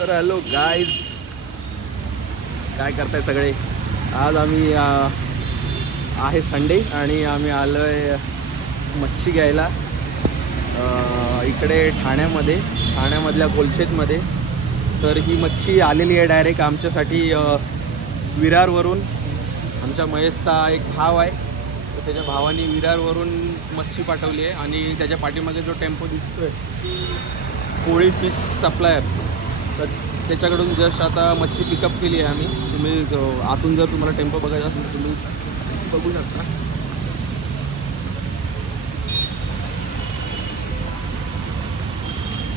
तर hello guys, काय करताय सगळे? आज आम्ही आहे संडे आणि आम्ही आलो आहे मच्छी घ्यायला इकडे ठाण्यामधल्या गोलशेतमध्ये. तर ही मच्छी आलेली आहे डायरेक्ट आमच्यासाठी विरारवरून. आमच्या महेशचा एक भाव आहे, तर त्याच्या भावाने विरारवरून मच्छी पाठवली आहे. आणि त्याच्या पाठीमागे जो टेम्पो दिसतोय कोळी फिश सप्लायर, तर त्याच्याकडून जस्ट आता मच्छी पिकअप केली आहे आम्ही. तुम्ही आतून जर तुम्हाला टेम्पो बघायचा असेल तर तुम्ही बघू शकता.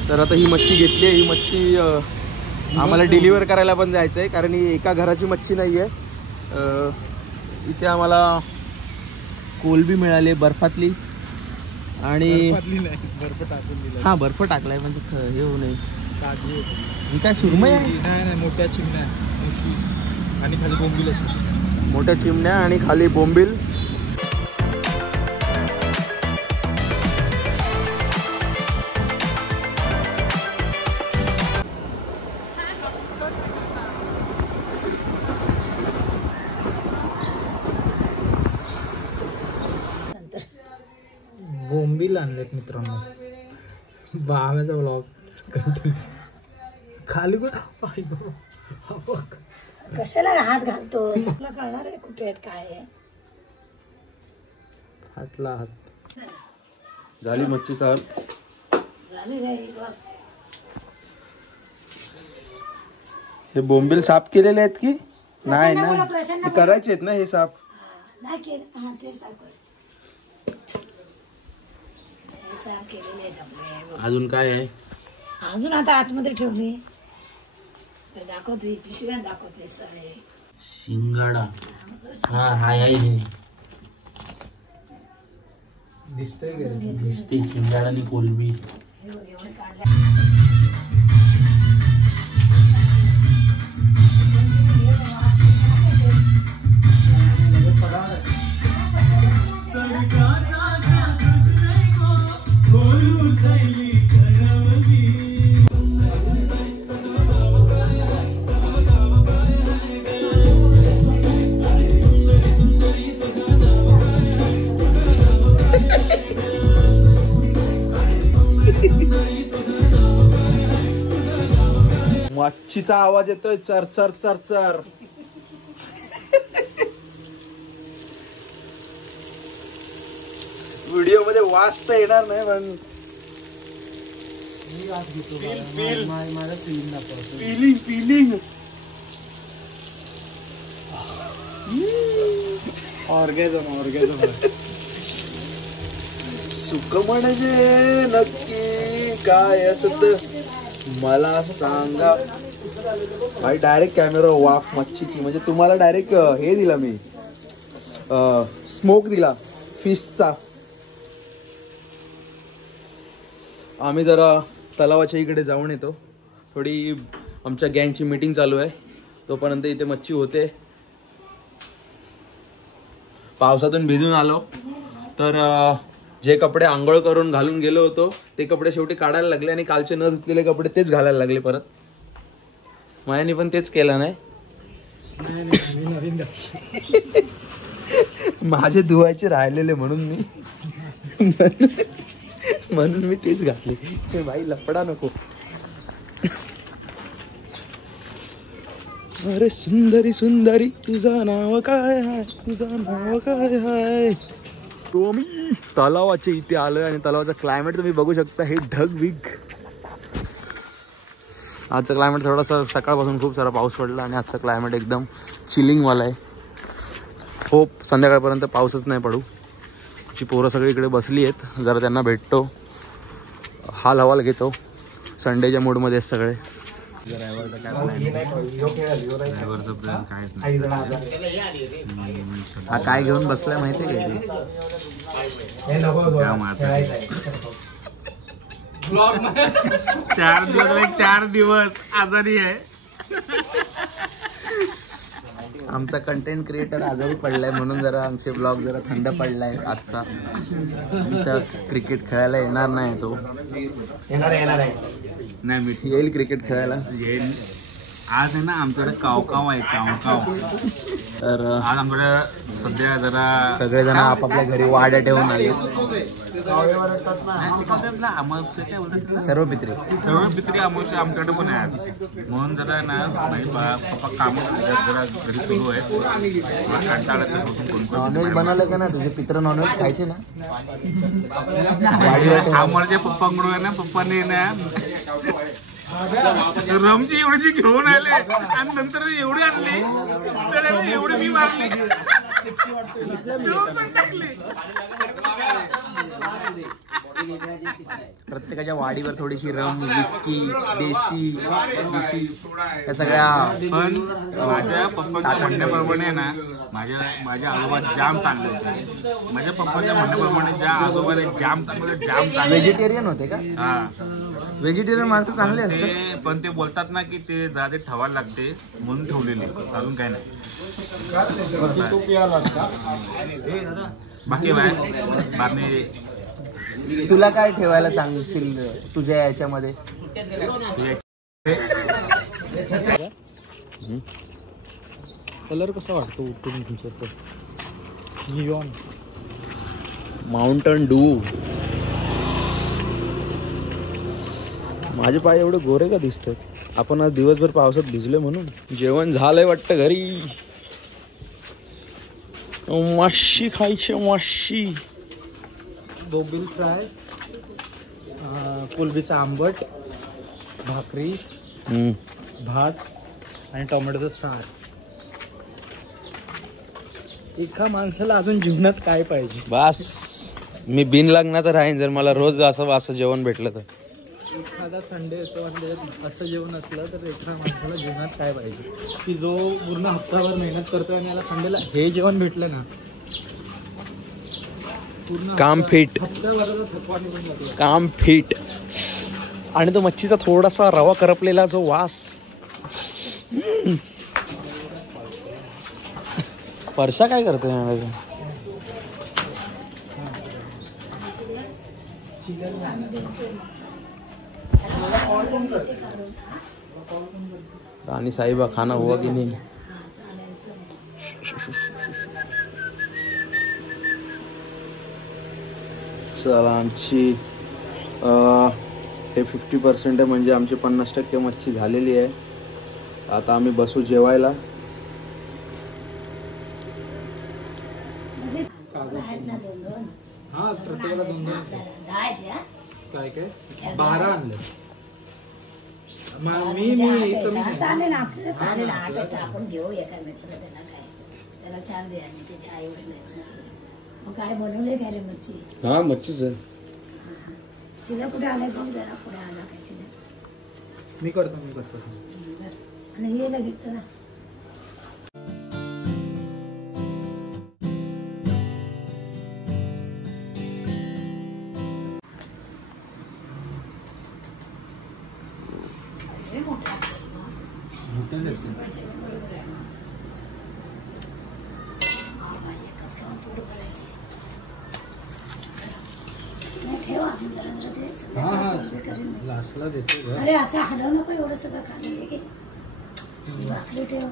तर आता ही मच्छी घेतली आहे. ही मच्छी आम्हाला डिलिव्हर करायला पण जायचं आहे, कारण ही एका घराची मच्छी नाही आहे. इथे आम्हाला कोलबी मिळाली बर्फातली, आणि हां बर्फ टाकलाय म्हणजे हे होऊ नये. ही काय सुरमई आहे? नाही, मोठ्या चिमण्या आणि खाली बोंबील असते. मोठ्या चिमण्या आणि खाली बोंबील. बोंबील आणलेत मित्रांनो. बाव्याचा ब्लॉग कंटिन्यू. खाली कशाला हात घालतो? तुला कळणार आहे कुठे आहेत काय आहे? हातला हात झाली मच्छी सर झाली रे. हे बोंबील साफ केलेले आहेत की नाही? ना करायचे आहेत ना हे साफ? नाही केलं. हा ते साफ करायचे. साफ केलेले आहेत आपले. अजून काय आहे? अजून आता आतमध्ये ठेवली. दाखवते पिशव्या दाखवते सगळे. शिंगाडा हा हाय आहे दिसते शिंगाडा आणि कोलबी. मच्छीचा आवाज येतोय चर चर चर चर. व्हिडिओ मध्ये वास तर येणार नाही, पण फिलिंग ऑर्गॅझम सुख म्हणजे नक्की काय असत मला सांगा. भाई डायरेक्ट कॅमेरा वाफ मच्छीची, म्हणजे तुम्हाला डायरेक्ट हे दिला मी, स्मोक दिला फिशचा. आम्ही जरा तलावाच्या इकडे जाऊन येतो. थोडी आमच्या गँगची मीटिंग चालू आहे, तोपर्यंत इथे मच्छी होते. पावसातून भिजून आलो, तर जे कपडे आंघोळ करून घालून गेलो होतो ते कपडे शेवटी काढायला लागले, आणि कालचे न धुतलेले कपडे तेच घालायला लागले परत. मायाने पण तेच केलं नाही. माझे धुवायचे राहिलेले म्हणून मी तेच घातले. भाई लपडा नको. अरे सुंदरी सुंदरी तुझं नाव काय आहे, तुझं नाव काय आहे. तो मी तलावाचे इथे आलोय, आणि तलावाचा क्लायमेट तुम्ही बघू शकता. हे ढग बिग. आजचा क्लायमेट थोडासा सकाळपासून खूप सारा पाऊस पडला, आणि आजचा क्लायमेट एकदम चिलिंगवाला आहे. होप संध्याकाळपर्यंत पाऊसच नाही पडू. जी पोरं सगळी इकडे बसली आहेत, जरा त्यांना भेटतो, हाल हवाल घेतो. संडेच्या मूडमध्ये सगळे. ड्रायव्हरचा प्लॅन कायच नाही. हा काय घेऊन बसलाय माहिती आहे का? 4 दिवस आजारी आहे. आमचा कंटेंट क्रिएटर आजारी पडलाय, म्हणून जरा आमचे ब्लॉग जरा थंड पडलाय आजचा. क्रिकेट खेळायला येणार नाही तो. येणार आहे. नाही मी येईल क्रिकेट खेळायला. येईल. आज आहे ना आमच्याकडे कावकाव आहे, कावकाव. तर आज आमच्याकडे सध्या जरा सगळेजण आपापल्या घरी वाड्या ठेवून आले. अमावस्या काय बोलतात, सर्व पित्री सर्व पित्री अमावस्या आमच्याकडे पण आहे आज. म्हणून जरा ना माझे पप्पा कामं जरा घरी सुरू आहेत. मला कंटाळाचं बसून कोण कोण नॉनव्हेज बनवलं का ना तुझे पित्र नॉनव्हेज खायचे ना. आम्हाला पप्पांकडून आहे ना, पप्पाने ना रमची एवढीची घेऊन आले आणि नंतर एवढी आणली तर एवढी मी मारली. प्रत्येकाच्या वाडीवर थोडीशी रम, विस्की, देशी या सगळ्या. पण माझ्या पप्पाच्या म्हणण्याप्रमाणे ना माझ्या आजोबा जाम चांगले होते. माझ्या पप्पाच्या म्हणण्याप्रमाणे ज्या आजोबाने जाम चांगले. व्हेजिटेरियन होते का? हा, व्हेजिटेरियन माणसं चांगले असतात. ते पण ते बोलतात ना की ते जाते ठेवायला लागते म्हणून ठेवलेले, अजून काय नाही. बाकी बाकी तुला काय ठेवायला सांगशील तुझ्या याच्यामध्ये? कलर कसा वाटतो उठून तुमच्या? Neon mountain due. माझे पाय एवढे गोरे का दिसतात? आपण आज दिवसभर पावसात भिजले म्हणून. जेवण झालंय वाटतं घरी. माशी खायची, माशी. बोंबील फ्राय, कोलबीचा आंबट, भाकरी, भात आणि टोमॅटोचं सार. एका माणसाला अजून जीवनात काय पाहिजे? बस मी बिन लग्नात राहीन जर मला रोज असं जेवण भेटलं तर. एखादा संडे येतो आणि त्याच्यात असं जेवण असलं तर एका माणसाला जीवनात काय पाहिजे? की जो पूर्ण हप्ताभर मेहनत करतोय आणि याला संडेला हे जेवण भेटलं ना, काम फिट, काम फिट. आणि तो मच्छीचा थोडासा रवा करपलेला जो वास. परशा काय करतोय म्हणायचं? राणी साहिबा खाना हुआ की नाही? चला आमची हे 50% आहे, म्हणजे आमची 50% मच्छी झालेली आहे. आता आम्ही बसू जेवायला. हा, प्रत्येकाला 2-2 काय काय 12 आणले. चालेल ना, आपल्याला चालेल. 8 आपण घेऊ एकामेकाला. त्याला काय, त्याला 4 द्या. त्याच्या आई वडील मग काय बनवले काय रे मच्छी? हा, मच्छीच आहे. चिल्या कुठे आलाय बघ जरा. पुढे आला काय चिल्या? मी करतो. आणि हे लगेच ना. लास्टला देतो. अरे असं हलव नको एवढं सगळं खाली. हे घे भाकरी ठेव.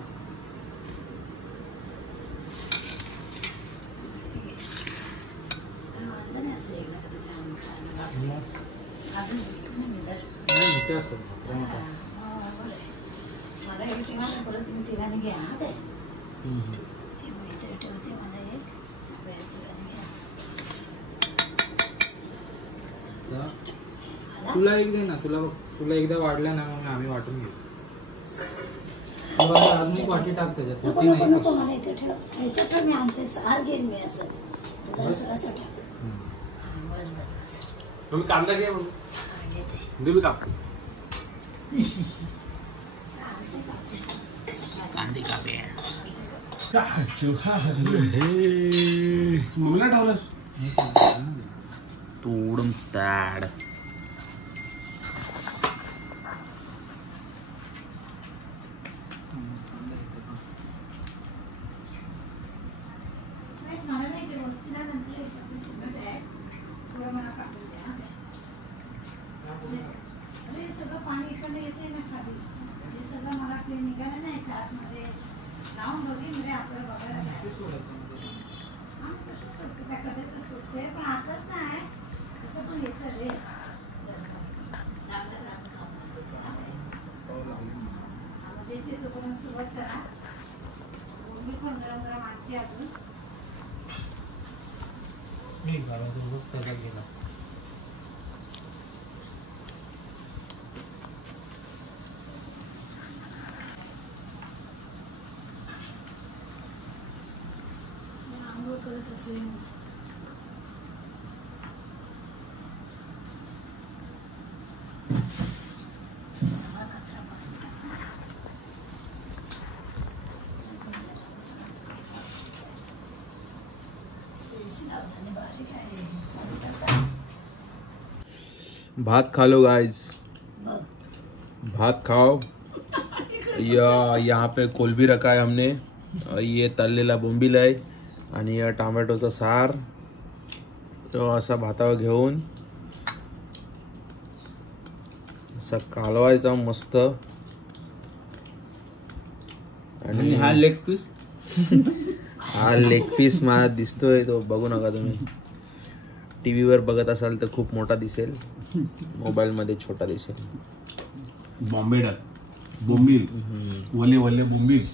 मला एक ठेवा ना, परत तुम्ही तिघांनी घ्या. हा काय ठेवते मला एक. तुला एक दे ना. तुला एकदा वाढल्या ना मग आम्ही वाटून घेऊ. अजून एक वाटी टाक त्याच्यात. नको नको नको, मला इथे ठेव. ह्याच्यात मी आणते. सार घेईन मी असंच. असं टाक. बस बस बस. तुम्ही कांदा घे मग. घेते. दिली काप. कांदे कापे. मम्मीला ठेवलं तोडून ताड. सगळं पाणी आतमध्ये लावून बघी म्हणजे आपल्याला बघायला मिळालं. हा, तसं सुटतं त्या कधी तर सुटते पण आताच नाही तसं पण येतं रे. देते तोपर्यंत सुरुवात करा. मी पण गरम गरम आणते अजून. मी गावातून त्याला गेला. आंघोळ करत असेल. भात खा लो गाइस, भात खाओ। यहाँ पे कोलबी रखा है हमने, ये तळलेला बोंबील आहे आणि या टोमॅटोचा सार तो असा भातावर घेऊन असा कालवायचा मस्त। आणि हा लेग पीस हा लेग पीस मला दिसतोय, तो बघू नका तुम्ही। टीव्ही वर बघत असाल तर खूप मोठा दिसेल, मोबाईल मध्ये छोटा दिसेल। बॉम्बे बोंबील, वले वले बोंबील।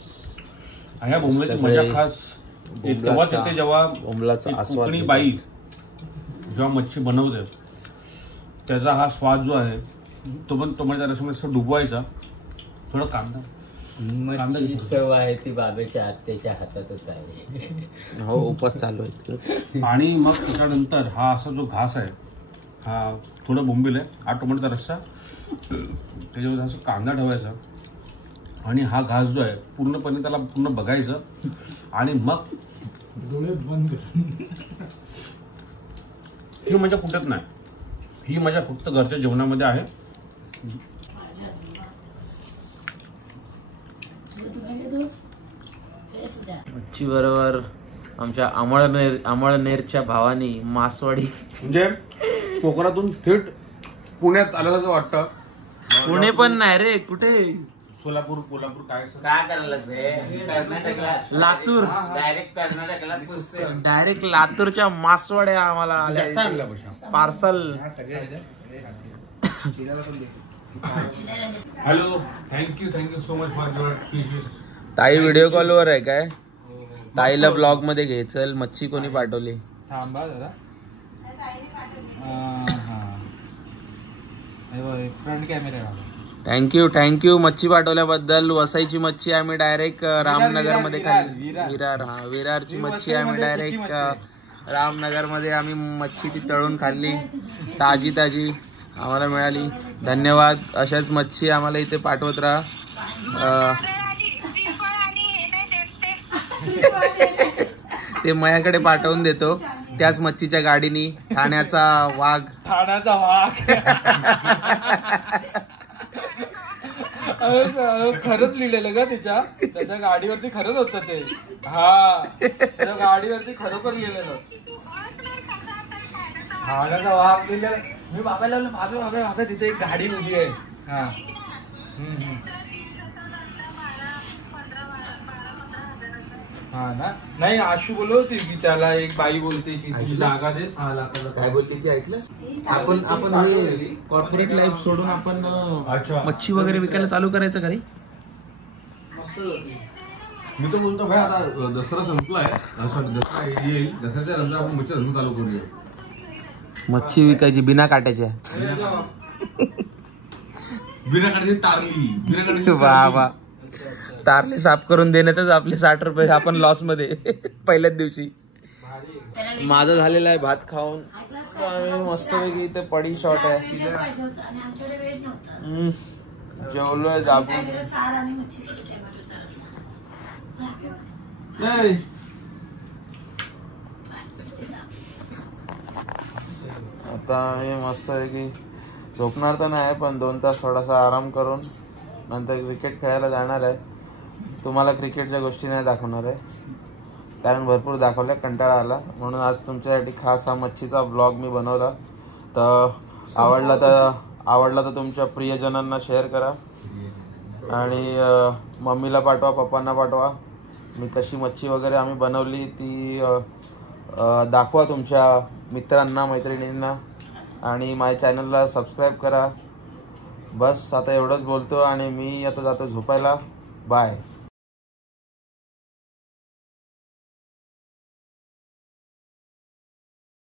आणि ह्या बोंबलाची मजा खास तेव्हाच येते जेव्हा बोंबलाचा एक आस्वाद कोकणी घेतो। बाई जेव्हा मच्छी बनवते त्याचा हा स्वाद जो आहे तो पण टोमॅटोच्या रसामध्ये असं डुबवायचा, थोडा कांदा मच्छीची चव आहे ती बाबेच्या आत्याच्या हातातच आहे. हो, उपास चालू आहे। आणि मग त्याच्यानंतर हा असा जो घास आहे, हा थोडं बोंबील आहे, हा टोमॅटोचा रस्सा, त्याच्यामध्ये असं कांदा ठेवायचा आणि हा घास जो आहे पूर्णपणे त्याला पूर्ण बघायचं आणि मग डोळे बंद ही मजा कुठेच नाही, ही मजा फक्त घरच्या जेवणामध्ये आहे। मच्छी बरोबर आमच्या अमळनेरच्या भावानी मासवाडी, म्हणजे कोकणातून थेट पुण्यात आल्यासारखं वाटतं। पुणे पण नाही रे, कुठे सोलापूर कोल्हापूर काय काय करायला कर्नाटकला लातूर, डायरेक्ट कर्नाटकला पुसते. डायरेक्ट लातूरच्या मासवाड्या आम्हाला आल्या parcel. Hello, thank you so much for your fishes. ताई व्हिडिओ कॉलवर आहे काय? ताईला ब्लॉग मध्ये घे, चल मच्छी कोणी पाठवली? थांबा जरा. Front camera. थँक्यू मच्छी पाठवल्याबद्दल। वसईची मच्छी आम्ही डायरेक्ट रामनगर मध्ये खाल्ली। विरार, हा विरारची मच्छी आम्ही डायरेक्ट रामनगर मध्ये आम्ही मच्छी ती तळून खाल्ली, ताजी ताजी आम्हाला मिळाली। धन्यवाद, अशाच मच्छी आम्हाला इथे पाठवत राहा। ते माझ्याकडे पाठवून देतो त्याच मच्छीच्या गाडीनी। ठाण्याचा वाघ खरंच लिहिलेलं का त्याच्या गाडीवरती खरंच होतं ते. हा, त्याच्या गाडीवरती खरोखर लिहिलेलं ठाण्याचा वाघ लिहिलेलं. मी बाबाला बाबा तिथे एक गाडी उभी आहे. हा, हा ना. नाही, आशू बोलवते की त्याला एक बाई बोलते की तुझी जागा दे 6 लाखाला. काय बोलते ती ऐकलं? आपण हे कॉर्पोरेट लाईफ सोडून आपण मच्छी वगैरे विकायला चालू करायचं का रे? मी तर बोलतो भाई, आता दसरा संपलाय, दसरा येईल, दसऱ्याच्या नंतर आपण मच्छी धंदा चालू करूया। मच्छी विकायची बिना काट्याच्या, बिना काढायची तारली, बिना काढायची वा वा। तारले साफ करून देण्यातच आपले 60 रुपये आपण लॉस मध्ये पहिल्याच दिवशी। माझं झालेलं आहे भात खाऊन मस्तपैकी। इथे पडी शॉट आहे, जेवलोय दाबून। आता हे मस्त आहे की झोपणार तर नाही, पण 2 तास थोडासा आराम करून नंतर क्रिकेट खेळायला जाणार आहे। तुम्हाला क्रिकेटच्या गोष्टी नाही दाखवणार आहे, कारण भरपूर दाखवल्या, कंटाळा आला, म्हणून आज तुमच्यासाठी खास हा मच्छीचा ब्लॉग मी बनवला। तर आवडला तर तुमच्या प्रियजनांना शेअर करा आणि मम्मीला पाठवा, पप्पांना पाठवा. मी कशी मच्छी वगैरे आम्ही बनवली ती दाखवा तुमच्या मित्रांना, मैत्रिणींना. आणि माझ्या चॅनलला सबस्क्राईब करा. बस आता एवढंच बोलतो आणि मी आता जातो झोपायला. बाय.